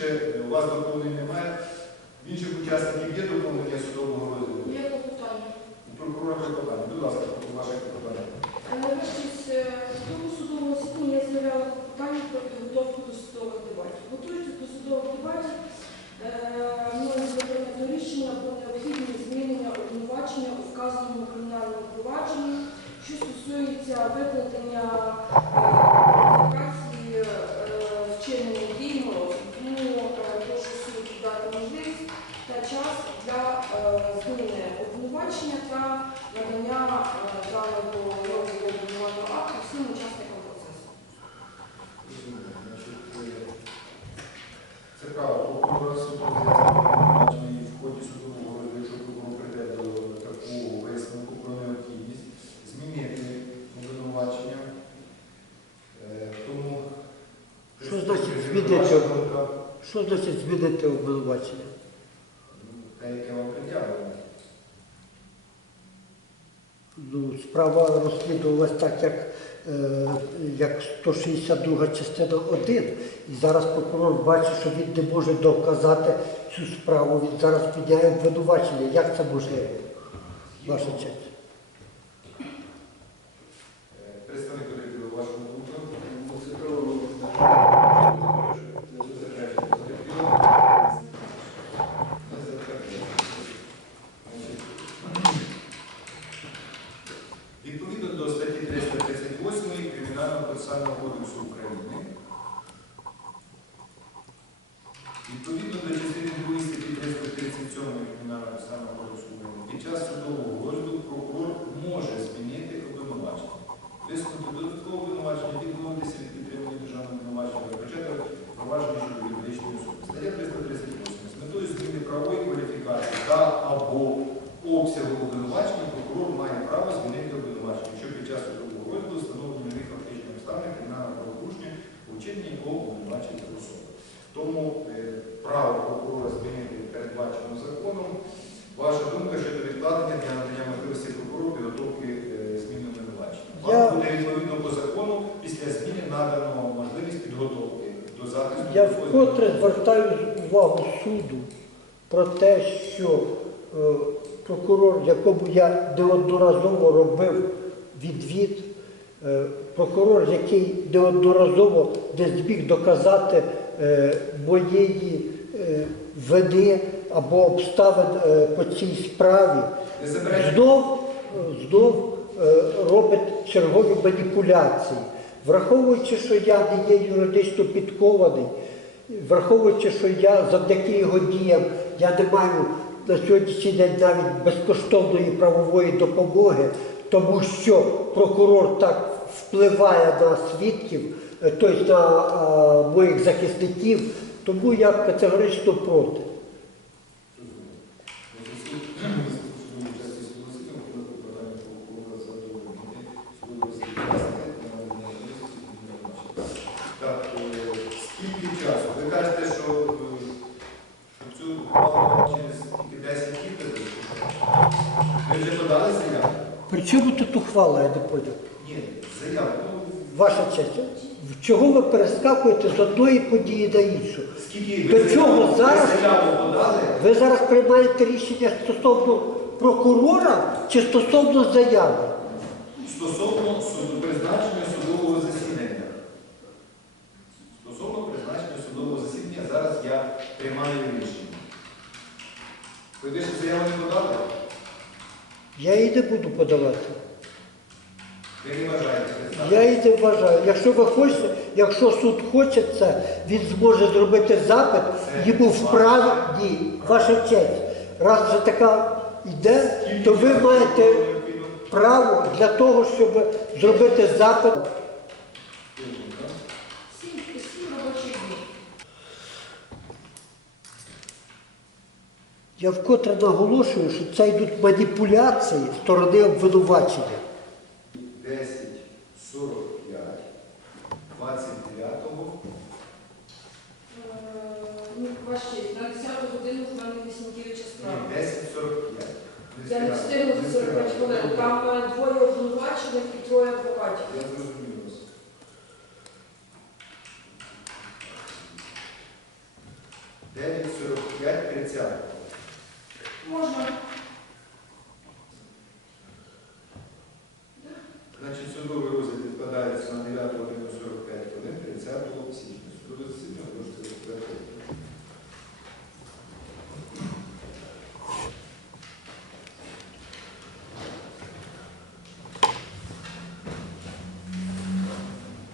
доповнень немає. В інших учасників є доповнення судового розгляду? Є клопотання. У прокурора клопотання. Будь ласка, ваше клопотання. Нарешті в тому судовому засіданні я заявляла клопотання про підготовку до судових дебатів. Готуючись до судових дебатів, е, мною прийнято рішення про необхідність змінення обвинувачення у вказаному кримінальному провадженні, що стосується викладення е, вчинення дій морозу. Тому е, прошу суд дати можливість та час для е, зміни обвинувачення та надання е, даного нового обвинувального акту всім учасникам процесу. Значить, е, Це право прокурора суду зазначено і в ході судового розгляду, якщо прокурор прийде до такого висновку про необхідність змінити обвинувачення. Е, Тому Що значить змінити? Що значить змінити обвинувачення? яке вам. Ну, справа розслідувалась так, як, е, як 162 частина 1. І зараз прокурор бачить, що він не може доказати цю справу. Він зараз підняє обвинувачення. Як це можливо? Ваша честь. Е, Представник колективу, ваша думка. Ну, це право не заперечує. Відповідно до статті 338 Кримінального процесуального кодексу України, відповідно до частини 2 статті 337 Кримінального процесуального кодексу України, під час судового розгляду прокурор може змінити обвинувачення, висунути додаткове обвинувачення, відмовитися від підтримання державного обвинувачення, розпочати провадження щодо юридичної особи. Стаття 338. З метою зміни правової кваліфікації та або обсягу обвинувачення прокурор має право змінити обвинувачення, якщо під час судового розгляду встановлені нові фактичні обставини кримінального правопорушення, у вчиненні якого обвинувачується особа. Тому е, право прокурора змінити передбачено законом. Ваша думка щодо відкладення для надання можливості прокурору підготовки е, зміни обвинувачення. Вам буде відповідно по закону після зміни надано можливість підготовки до захисту. Я вкотре звертаю увагу суду про те, що прокурор, якому я неодноразово робив відвід, е, прокурор, який неодноразово не зміг доказати е, моєї е, вини або обставин е, по цій справі, знов, знов е, робить чергові маніпуляції. Враховуючи, що я не є юридично підкований, враховуючи, що я завдяки його діям я не маю на сьогоднішній день навіть безкоштовної правової допомоги, тому що прокурор так впливає на свідків, е, тобто на е, моїх захисників, тому я категорично проти. Е, скільки часу? Ви кажете, що е, цю через При чому тут ухвала, я не поняв? Ні, заяву. Ну, Ваша честь, чого ви перескакуєте з одної події на іншу? скільки До ви чого зараз? ви зараз приймаєте рішення стосовно прокурора чи стосовно заяви? Стосовно суду, призначення судового засідання. Стосовно призначення судового засідання, зараз я приймаю рішення. Ви більше заяву не подали? Я її не буду подавати. Я її не вважаю. Якщо ви хочете, якщо суд хоче це, він зможе зробити запит, йому вправі. Ні, ваша честь. Раз вже така йде, то ви маєте право для того, щоб зробити запит. Я вкотре наголошую, що це йдуть маніпуляції сторони обвинувачення. 10, 45, 29, Е, Ну, ваші, на 10 годину в мене Вісінківича справа. ні, 10, 45. Я не встигла за 45 хвилин. Там двоє обвинувачених і троє адвокатів. Я зрозумів вас. 9, 30. Можна.